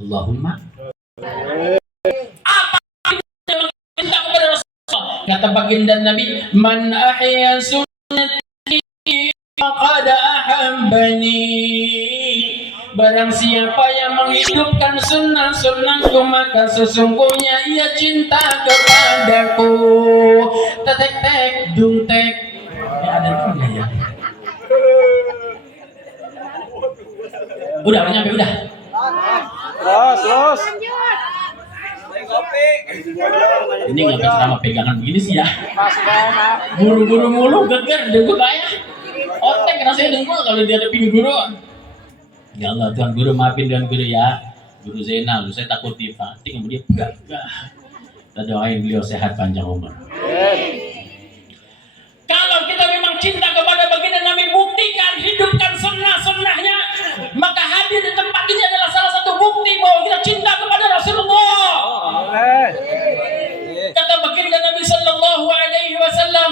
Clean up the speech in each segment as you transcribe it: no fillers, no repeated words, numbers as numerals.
Allahumma apa cinta kepada Rasulullah? Kata baginda Nabi, man ahya sunnati faqad ahabbani. Barang siapa yang menghidupkan sunnah-sunnahku, maka sesungguhnya ia cinta kepadaku. Tetek tek dung tek. Ya, ada juga ya. Udah nyampe udah. Terus. Ini nggak bisa sama pegangan begini sih ya. Guru-guru mulu geger dengkul saya. Otek rasanya dengkul kalau dihadapin guru. Ya Allah Tuhan guru maafin Tuhan guru ya. Guru Zainal, saya takut difatik kemudian enggak. Kita doain beliau sehat panjang umur. Kalau kita memang cinta kepada baginda Nabi, buktikan, hidupkan sunnah-sunnahnya, maka hadir di tempat ini adalah salah satu bukti bahwa kita cinta kepada Rasulullah. Kata baginda Nabi sallallahu alaihi wasallam,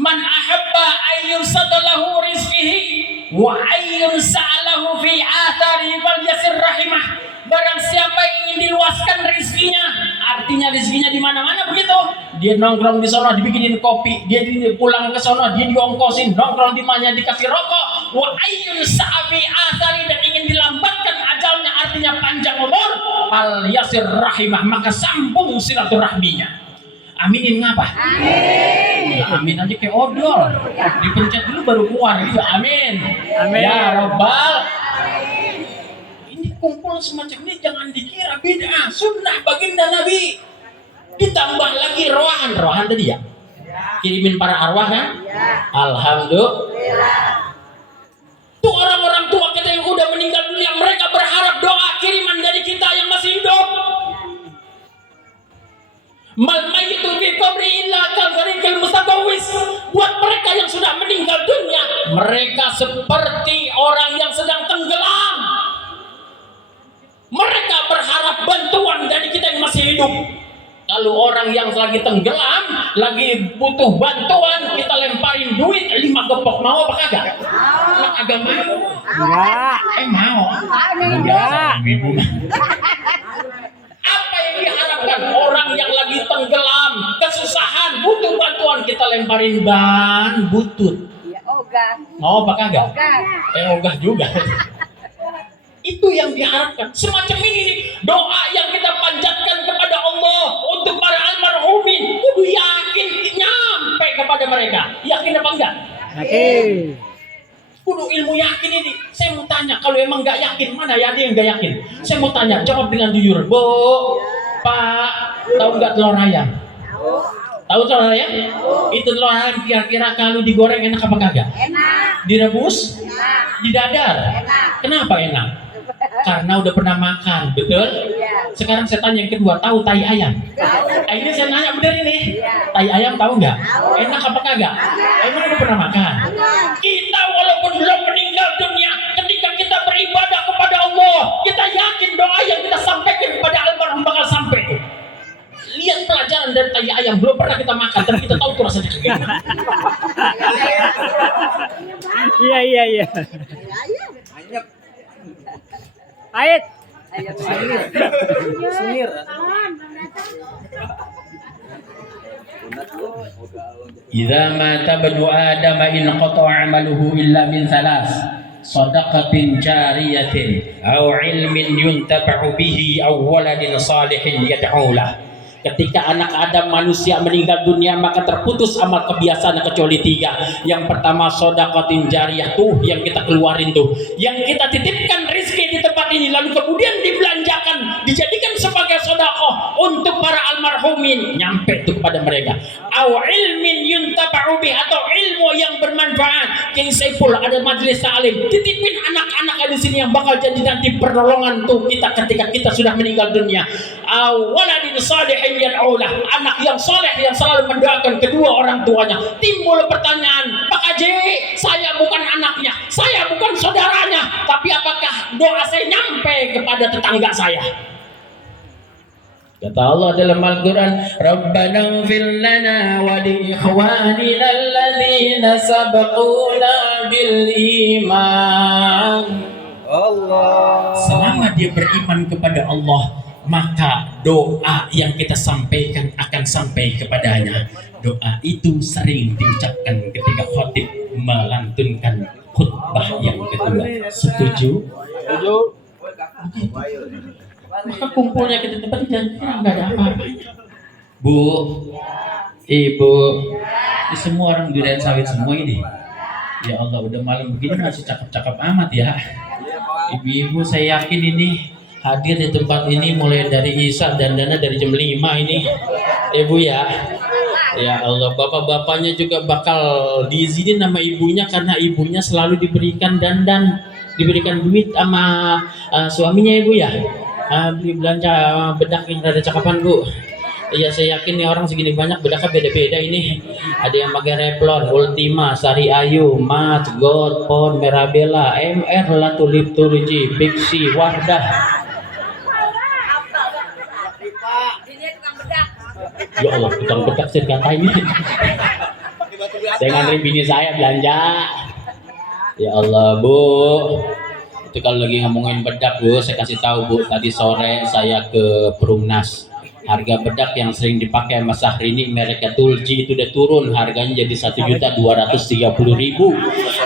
man ahabba ayyusadalahu rizqihi wa ayyunsa'alahu fi athari falyasir rahimah. Barang siapa yang ingin diluaskan rizkinya, artinya rizkinya di mana-mana begitu. Dia nongkrong di sono dibikinin kopi, dia pulang ke sono dia diongkosin, nongkrong di mana dikasih rokok. Wa ayyunsa'a fi athari, dan ingin dilambatkan ajalnya, artinya panjang umur, falyasir rahimah, maka sambung silaturahminya. Aminin ngapa? Amin. Ya, amin aja kayak odol. Dipencet dulu baru keluar gitu. Amin. Amin. Ya Rabbal. Ini kumpul semacam ini jangan dikira bid'ah, sunnah baginda Nabi. Ditambah lagi rohan tadi ya. Kirimin para arwah kan? Alhamdulillah. Tuh orang-orang tua kita yang udah meninggal dunia, mereka berharap doa kiriman dari kita yang masih hidup. Mal mayyitu fi qabri illa kal-gharikil mustaqawis. Buat mereka yang sudah meninggal dunia, mereka seperti orang yang sedang tenggelam. Mereka berharap bantuan dari kita yang masih hidup. Kalau orang yang lagi tenggelam, lagi butuh bantuan, kita lemparin duit 5 gepok, mau apa kagak? Kagak mau. Enggak. Mau. Enggak. Apa yang diharapkan orang yang lagi tenggelam, kesusahan, butuh bantuan, kita lemparin ban butut. Ya, ogah. Mau apa kagak? Ogah. Ogah juga. Itu yang diharapkan. Semacam ini nih, doa yang kita panjatkan kepada Allah untuk para almarhumin, kudu yakin nyampe kepada mereka. Yakin apa enggak? Yakin. Kudu ilmu yakin ini. Saya mau tanya, kalau emang nggak yakin, mana ya ada yang nggak yakin? Saya mau tanya, jawab dengan jujur. Bu, Pak, tahu nggak telur ayam? Tahu telur ayam? Itu telur ayam kira-kira kalau digoreng enak apa kagak? Enak. Direbus? Enak. Didadar? Enak. Kenapa enak? Karena udah pernah makan, betul? Iya. Sekarang saya tanya yang kedua, tahu tai ayam? Ini saya nanya bener ini. Tai ayam tahu nggak? Enak apa kagak? Emang udah pernah makan? Kita walaupun belum meninggal dunia, ketika kita beribadah kepada Allah, kita yakin doa yang kita sampaikan kepada almarhum bakal sampai. Lihat pelajaran dari tai ayam, belum pernah kita makan, tapi kita tahu tuh rasanya kayak gimana. Iya. Pahit. Sunir. Idza mata banu Adam in qata'a 'amaluhu illa min thalas, shadaqatin jariyatin aw 'ilmin yuntafa'u bihi aw waladin salihin yad'u lah. Ketika anak Adam manusia meninggal dunia, maka terputus amal kebiasaan kecuali 3. Yang pertama shadaqatin jariyah, tuh yang kita keluarin tuh, yang kita titipkan rizki di tempat ini, lalu kemudian dibelanjakan, dijadikan sebagai sedekah untuk para almarhumin, nyampe tuh kepada mereka. Aw ilmin yuntafa'u bih, atau ilmu yang bermanfaat. King Saiful ada majelis ta'lim, titipin anak-anak di sini yang bakal jadi nanti pertolongan tuh kita ketika kita sudah meninggal dunia. Aw waladin salihin yad'ulah, anak yang soleh yang selalu mendoakan kedua orang tuanya. Timbul pertanyaan, Pak Haji, saya bukan anaknya, saya bukan saudaranya, tapi apakah doa saya nyampe kepada tetangga saya? Kata Allah dalam Al-Quran, Rabbana ighfir lana wa li ikhwanina alladzina sabaquna bil iman. Selama dia beriman kepada Allah, maka doa yang kita sampaikan akan sampai kepadanya. Doa itu sering diucapkan ketika khatib melantunkan khutbah yang kedua. Setuju? Maka kumpulnya kita tempat jangan nggak ada apa-apanya. Bu, Ibu, ini semua orang durian sawit semua ini. Ya Allah, udah malam begini masih cakep-cakep amat ya. Ibu-ibu, saya yakin ini hadir di tempat ini mulai dari Isya dan dana dari jam 5 ini. Ibu ya. Ya Allah, bapak-bapaknya juga bakal diizinin nama ibunya karena ibunya selalu diberikan dandan, diberikan duit sama suaminya ibu ya. Beli belanja bedak yang rada cakapan bu. Iya saya yakin nih orang segini banyak bedaknya beda-beda ini. Ada yang pakai Revlon, Ultima, Sari Ayu, Mat, God, Pon, Mirabella, MR, Latulip Turji, Bixi, Wardah. Ini tukang bedak. Ya Allah, tukang bedak sih katanya. Saya ngantri bini saya belanja. Ya Allah bu, itu kalau lagi ngomongin bedak bu, saya kasih tahu bu. Tadi sore saya ke Perumnas. Harga bedak yang sering dipakai Mas Sahrini mereknya Tulji itu udah turun harganya jadi 1.230.000.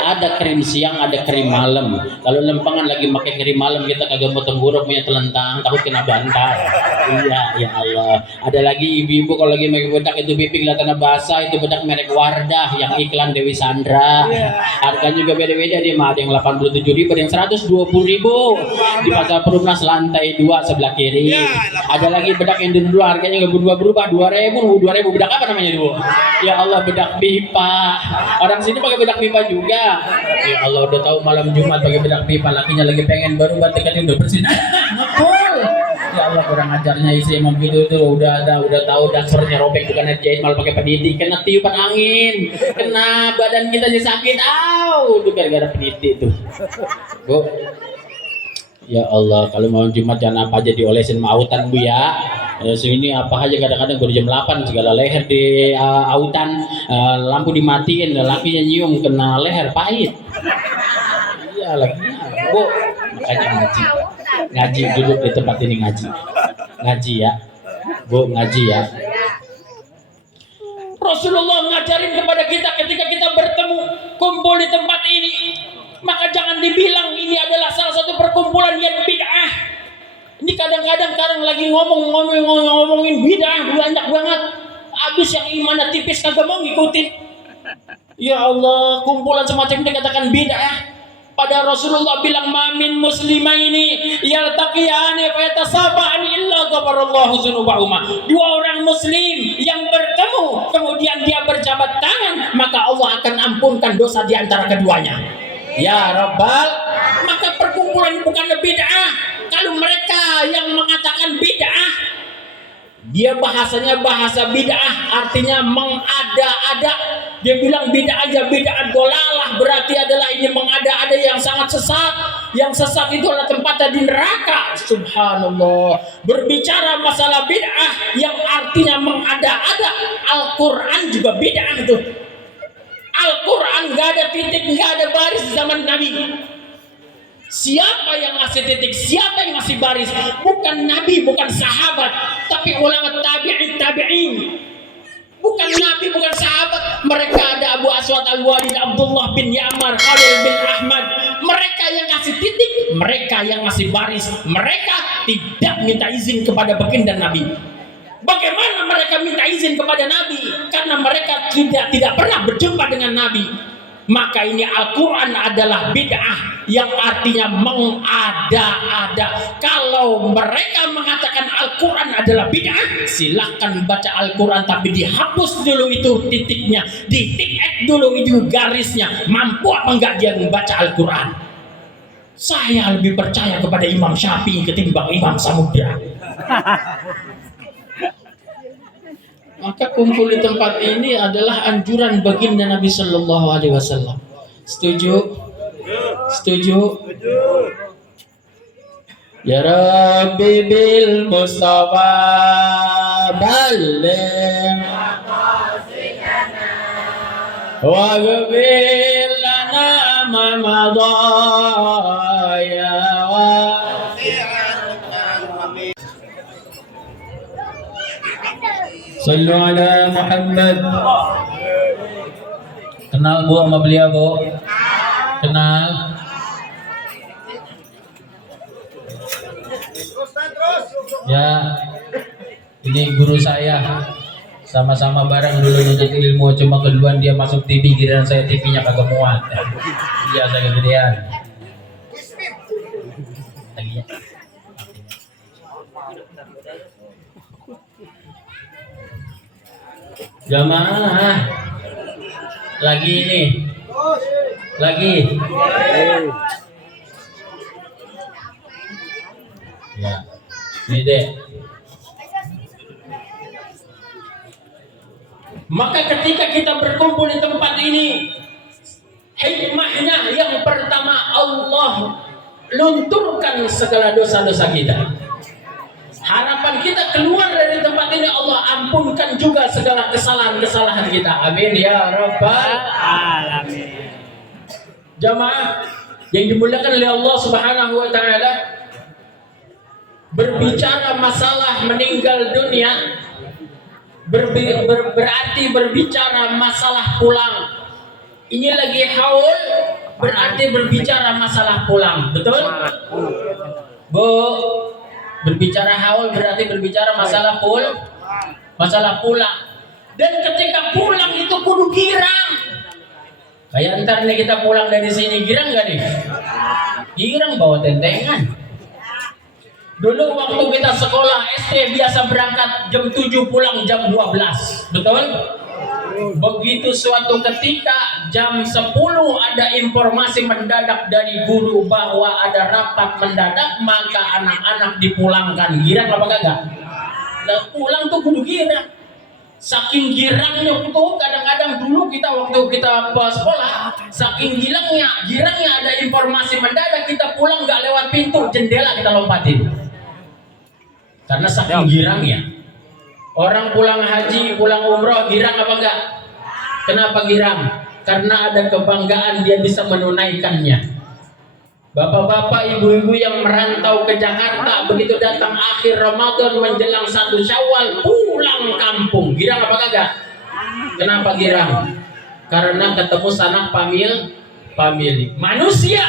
Ada krim siang, ada krim malam. Kalau lempangan lagi pakai krim malam kita kagak mau tenggorok punya telentang, takut kena bantal. Iya, ya Allah. Ada lagi ibu-ibu kalau lagi pakai bedak itu pipi kelihatannya basah, itu bedak merek Wardah yang iklan Dewi Sandra. Harganya juga beda-beda dia mah, ada yang 87.000, ada yang 120.000 di pasar Perumnas lantai 2 sebelah kiri. Ada lagi bedak yang dulu harganya nggak berubah 2.000 bedak apa namanya dulu? Ya Allah, bedak pipa. Orang sini pakai bedak pipa juga. Ya Allah, udah tahu malam Jumat pakai bedak pipa, lakinya lagi pengen baru buat dekatnya udah bersih. Ngepul. Ya Allah, kurang ajarnya istri emang gitu tuh. Udah tahu dasarnya robek bukan jahit malah pakai peniti, kena tiupan angin, kena badan kita jadi sakit. Itu gara-gara peniti tuh. Bu. Ya Allah, kalau mau Jumat jangan apa aja diolesin mautan bu ya. Sini apa aja kadang-kadang baru jam 8 segala leher di autan, lampu dimatiin, lakinya nyium kena leher pahit. Iya lagi, bu. Makanya ngaji duduk di tempat ini ngaji ya, bu ngaji ya. Rasulullah ngajarin kepada kita ketika kita bertemu kumpul di tempat ini, maka jangan dibilang ini adalah salah satu perkumpulan yang bid'ah. Ini kadang-kadang lagi ngomongin bid'ah banyak banget. Habis yang imannya tipis kagak mau ngikutin. Ya Allah, kumpulan semacam ini katakan bid'ah. Pada Rasulullah bilang mamin muslimah ini yaltaqiyani fa yatasabani illa ghafarallahu dzunubahuma. Dua orang muslim yang bertemu kemudian dia berjabat tangan, maka Allah akan ampunkan dosa di antara keduanya. Ya Rabbal, maka perkumpulan bukan bid'ah. Kalau mereka yang mengatakan bid'ah, dia bahasanya bahasa bid'ah, artinya mengada-ada. Dia bilang bid'ah aja, bid'ah dolalah, berarti adalah ini mengada-ada yang sangat sesat. Yang sesat itu adalah tempatnya di neraka. Subhanallah. Berbicara masalah bid'ah yang artinya mengada-ada, Al-Quran juga bid'ah itu. Al-Quran gak ada titik, gak ada baris di zaman Nabi. Siapa yang ngasih titik, siapa yang ngasih baris? Bukan Nabi, bukan sahabat, tapi ulama tabi'in. Bukan Nabi, bukan sahabat. Mereka ada Abu Aswad Al-Walid, Abdullah bin Ya'mar, Khalil bin Ahmad. Mereka yang ngasih titik, mereka yang ngasih baris. Mereka tidak minta izin kepada baginda Nabi. Bagaimana mereka minta izin kepada Nabi? Karena mereka tidak pernah berjumpa dengan Nabi. Maka ini Al-Quran adalah bid'ah yang artinya mengada-ada. Kalau mereka mengatakan Al-Quran adalah bid'ah, silahkan baca Al-Quran, tapi dihapus dulu itu titiknya, dititik dulu itu garisnya. Mampu apa enggak dia membaca Al-Quran? Saya lebih percaya kepada Imam Syafi'i ketimbang Imam Samudra. Maka kumpul di tempat ini adalah anjuran baginda Nabi Sallallahu Alaihi Wasallam. Setuju? Setuju? Ya Rabbi bil Mustafa balligh wa ghfir lana ma madha ya Sallu ala Muhammad. Kenal Bu sama beliau Bu? Kenal? Ya, ini guru saya. Sama-sama bareng dulu nuntut ilmu, cuma keduluan dia masuk TV, giliran saya TV-nya kagak muat. Iya, saya kegedean. Taginya. Jamaah lagi ini lagi ya ini deh. Maka ketika kita berkumpul di tempat ini, hikmahnya yang pertama, Allah lunturkan segala dosa-dosa kita. Harapan kita keluar dari tempat ini, Allah ampunkan juga segala kesalahan-kesalahan kita. Amin ya rabbal Alamin. Jamaah yang dimuliakan oleh Allah Subhanahu wa taala, berbicara masalah meninggal dunia berarti berbicara masalah pulang. Ini lagi haul, berarti berbicara masalah pulang. Betul? Bu, berbicara haul berarti berbicara masalah pulang. Dan ketika pulang itu kudu girang. Kayak ntar nih kita pulang dari sini, girang gak nih? Girang, bawa tentengan. Dulu waktu kita sekolah SD biasa berangkat jam 7 pulang jam 12. Betul? Begitu suatu ketika jam 10 ada informasi mendadak dari guru bahwa ada rapat mendadak, maka anak-anak dipulangkan. Girang apa kagak? Nah, pulang tuh kudu girang. Saking girangnya tuh kadang-kadang dulu waktu kita sekolah, saking girangnya ada informasi mendadak, kita pulang gak lewat pintu, jendela kita lompatin. Karena saking girangnya. Orang pulang haji, pulang umroh, girang apa enggak? Kenapa girang? Karena ada kebanggaan dia bisa menunaikannya. Bapak-bapak, ibu-ibu yang merantau ke Jakarta, begitu datang akhir Ramadan menjelang 1 Syawal, pulang kampung. Girang apa kagak? Kenapa girang? Karena ketemu sanak famili. Manusia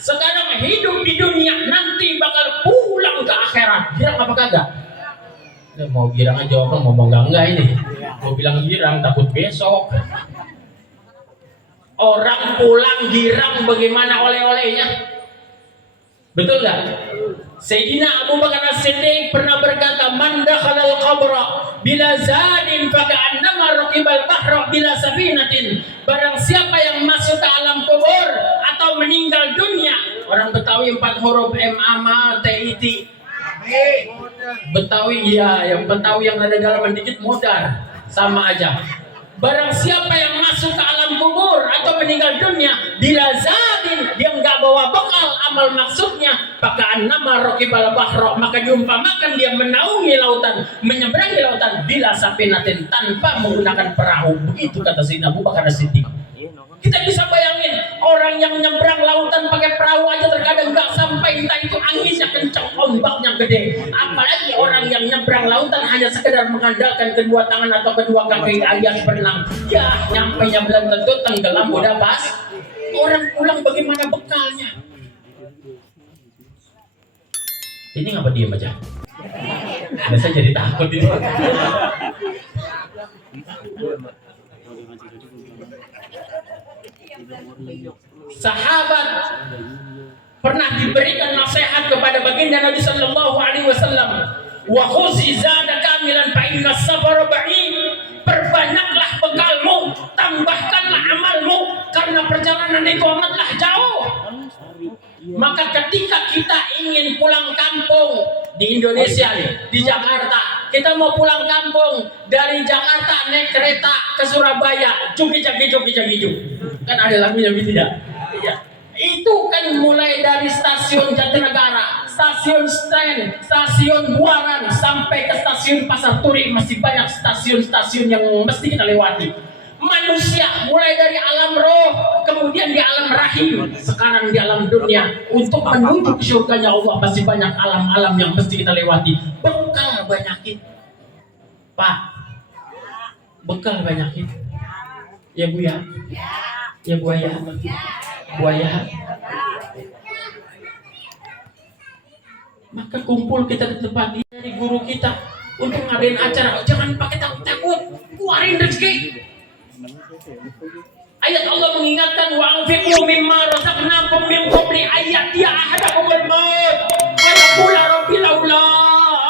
sekarang hidup di dunia, nanti bakal pulang ke akhirat. Girang apa kagak? Ya, mau girang aja orang, mau enggak ini. Mau bilang girang takut besok. Orang pulang girang bagaimana oleh-olehnya? Betul nggak? Sayyidina Abu Bakar As-Siddiq pernah berkata, "Man dakhalal qabra bila zadin faka'annama raqibal bahra bila safinatin." Barang siapa yang masuk ke alam kubur atau meninggal dunia, orang Betawi 4 huruf MAMATIT. Betawi ya, yang Betawi yang ada dalam dikit modar, sama aja. Barang siapa yang masuk ke alam kubur atau meninggal dunia bila zadin, dia nggak bawa bekal amal, maksudnya pakaan nama raqibal bahra, maka diumpamakan dia menaungi lautan, menyeberangi lautan bila safinatin, tanpa menggunakan perahu. Begitu kata Sayyidina Abu Bakar As-Siddiq. Kita bisa bayangin orang yang nyebrang lautan pakai perahu aja terkadang nggak sampai, entah itu anginnya kencang, ombaknya gede. Apalagi orang yang nyebrang lautan hanya sekedar mengandalkan kedua tangan atau kedua kaki alias berenang. Ya, nyampe belum tentu tenggelam udah pas. Orang pulang bagaimana bekalnya? Ini ngapa diem aja? Biasa jadi takut ini. Sahabat pernah diberikan nasihat kepada baginda Nabi Sallallahu Alaihi Wasallam, wa khuzi zada kamilan fa inna safara ba'id. Perbanyaklah bekalmu, tambahkanlah amalmu, karena perjalanan itu amatlah jauh. Maka ketika kita ingin pulang kampung di Indonesia, di Jakarta, kita mau pulang kampung dari Jakarta naik kereta ke Surabaya, jugi-jugi. Kan ada lagunya gitu ya? Iya. Itu kan mulai dari stasiun Jatinegara, stasiun Senen, stasiun Buaran, sampai ke stasiun Pasar Turi, masih banyak stasiun-stasiun yang mesti kita lewati. Manusia mulai dari alam roh, kemudian di alam rahim, sekarang di alam dunia. Untuk menuju ke surganya Allah masih banyak alam-alam yang mesti kita lewati. Bekal banyakin, Pak. bekal banyak itu. Ya Bu ya. Ya buaya. Buaya. Maka kumpul kita di tempat ini dari guru kita untuk ngadain acara. Jangan pakai takut-takut, keluarin rezeki. Ayat Allah mengingatkan wa anfiqu mimma razaqnakum min qabli ayat ya ahadakumul maut wa yaqulu rabbi laula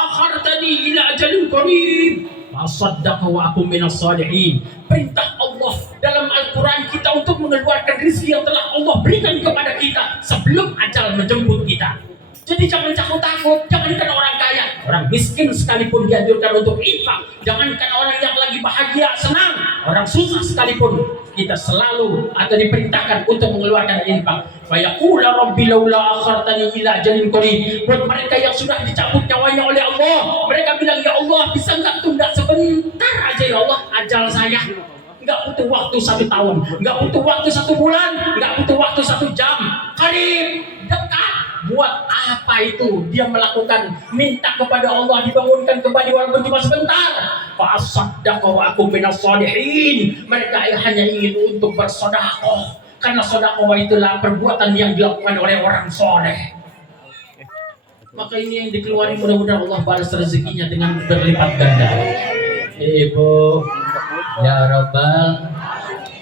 akhartani ila ajalin qarib fasaddaqa wa akum minas salihin. Perintah Allah dalam Al-Qur'an kita untuk mengeluarkan rezeki yang telah Allah berikan kepada kita sebelum ajal menjemput kita. Jadi jangan takut-takut, jangankan orang kaya, orang miskin sekalipun dianjurkan untuk infak. Jangankan orang yang lagi bahagia, senang, orang susah sekalipun kita selalu atau diperintahkan untuk mengeluarkan infak. Fayaqula rabbi laula akhartani ila ajalin qarib. Buat mereka yang sudah dicabut nyawanya oleh Allah, mereka bilang, ya Allah, bisa enggak tunda sebentar aja ya Allah ajal saya. Enggak butuh waktu 1 tahun, enggak butuh waktu 1 bulan, enggak butuh waktu 1 jam. Qarib, dekat. Buat apa itu dia melakukan minta kepada Allah dibangunkan kembali walaupun cuma sebentar. Fa'asaddaqa wa akum minas shalihin. Mereka hanya ingin untuk bersedekah karena sedekah itulah perbuatan yang dilakukan oleh orang soleh. Maka ini yang dikeluarkan, mudah-mudahan Allah balas rezekinya dengan berlipat ganda. Ibu ya Rabbal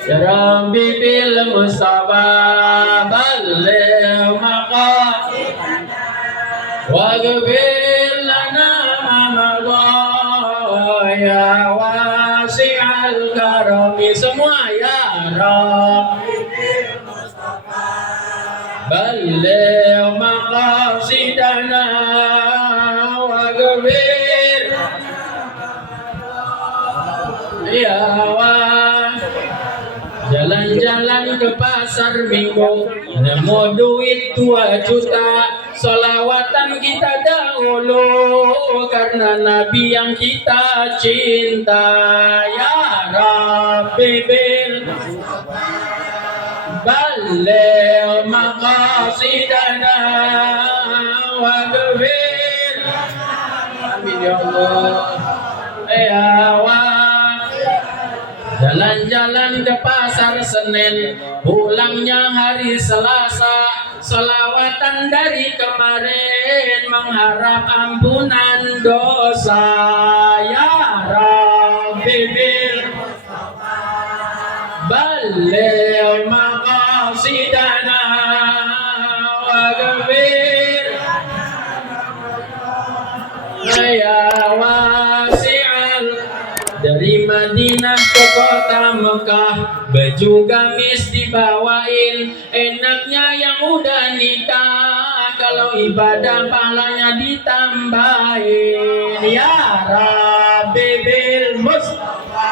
ya Rabbi bil Mustafa balligh maqasidana wa ghfir lana ma ya wasi'al karami. Semua ya Rabbi bil Mustafa balligh maqasidana wa ghfir ya jalan-jalan ke pasar minggu, mau duit 2 juta, solawatan kita dahulu karena Nabi yang kita cinta. Ya Rabbi bil balligh maqasidana wa ghfir. Amin ya Allah. Ya jalan-jalan ke pasar Senin, pulangnya hari Selasa, selawatan dari kemarin, mengharap ampunan dosa. Ya Rabbi bil balligh maqasidana wa ghfir ya wasi'al. Dari Madinah ke kota Mekah, baju gamis dibawain, enaknya yang udah nikah, kalau ibadah pahalanya ditambahin. Ya Rabbi bil Mustafa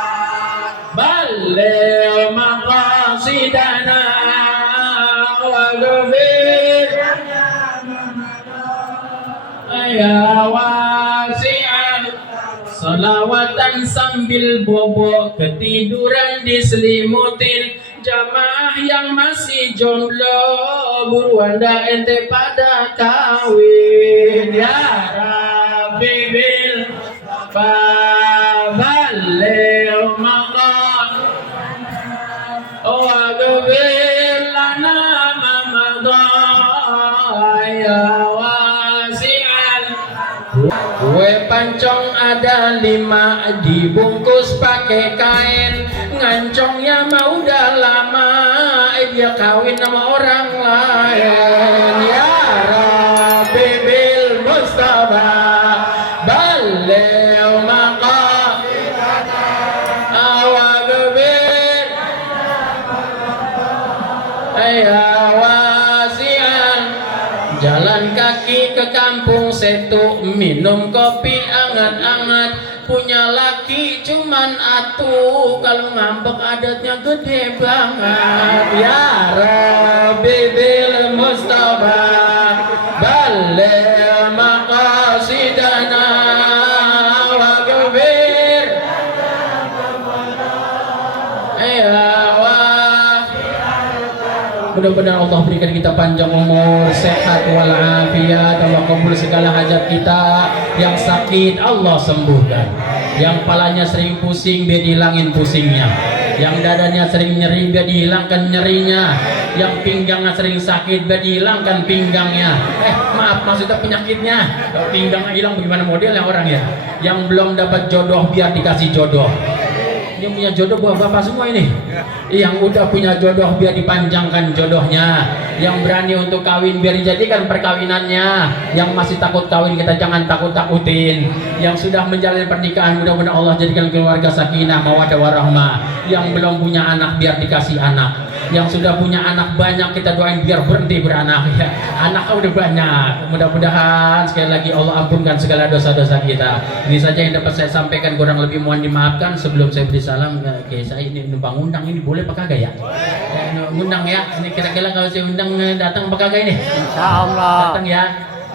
balligh maqasidana wa ghfir ya wasi'al. Salawatan sambil bobo, ketiduran diselimutin, jamaah yang masih jomblo, buruan dah ente pada kawin. Ya Rabbi bil balligh maqasidana wa ghfir lana ma madha ya wasi'al. Kue pancong ada 5 dibungkus pakai kain, ngancongnya mah udah lama, dia kawin sama orang lain. Ya Rabbi bil Mustafa balligh maqasidana wa ghfir ya wasi'an. Jalan kaki ke kampung Setu, minum kopi anget-anget, punya laki cuman atu, kalau ngambek adatnya gede banget. Ya Rabbi bil Mustafa balligh maqasidana wa ghfir ya mudah-mudahan Allah berikan kita panjang umur, sehat walafiat, Allah kabul segala hajat kita, yang sakit Allah sembuhkan. Yang palanya sering pusing, biar dihilangin pusingnya. Yang dadanya sering nyeri, biar dihilangkan nyerinya. Yang pinggangnya sering sakit, biar dihilangkan pinggangnya. Maaf, maksudnya penyakitnya. Kalau pinggangnya hilang, bagaimana modelnya orang ya? Yang belum dapat jodoh, biar dikasih jodoh. Yang punya jodoh buat bapak semua ini. Yang udah punya jodoh, biar dipanjangkan jodohnya. Yang berani untuk kawin, biar dijadikan perkawinannya. Yang masih takut kawin, kita jangan takut-takutin. Yang sudah menjalin pernikahan, mudah-mudahan Allah jadikan keluarga sakinah mawaddah warahmah. Yang belum punya anak, biar dikasih anak. Yang sudah punya anak banyak, kita doain biar berhenti beranak ya. Anaknya udah banyak. Mudah-mudahan sekali lagi Allah ampunkan segala dosa-dosa kita. Ini saja yang dapat saya sampaikan, kurang lebih mohon dimaafkan. Sebelum saya beri salam, oke, saya ini numpang undang, ini boleh apa kagak ya? Undang ya. Ini kira-kira kalau saya undang datang apa kagak ini? Insyaallah. Datang ya.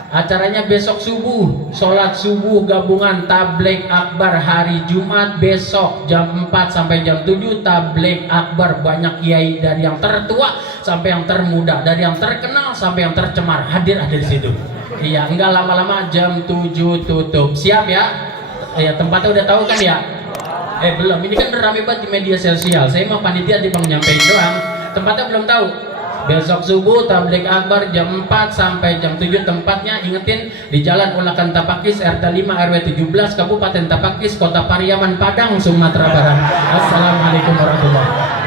Acaranya besok subuh, sholat subuh gabungan tabligh akbar hari Jumat besok jam 4 sampai jam 7 tabligh akbar. Banyak kiai dari yang tertua sampai yang termuda, dari yang terkenal sampai yang tercemar hadir di situ. Iya, enggak lama-lama jam 7 tutup. Siap ya? Ya, tempatnya udah tahu kan ya? Belum, ini kan rame banget di media sosial. Saya mau panitia di nyampein doang. Tempatnya belum tahu. Besok subuh tabligh akbar jam 4 sampai jam 7. Tempatnya ingetin di Jalan Ulakan Tapakis RT 5 RW 17 Kabupaten Tapakis Kota Pariaman Padang Sumatera Barat. Assalamualaikum warahmatullahi wabarakatuh.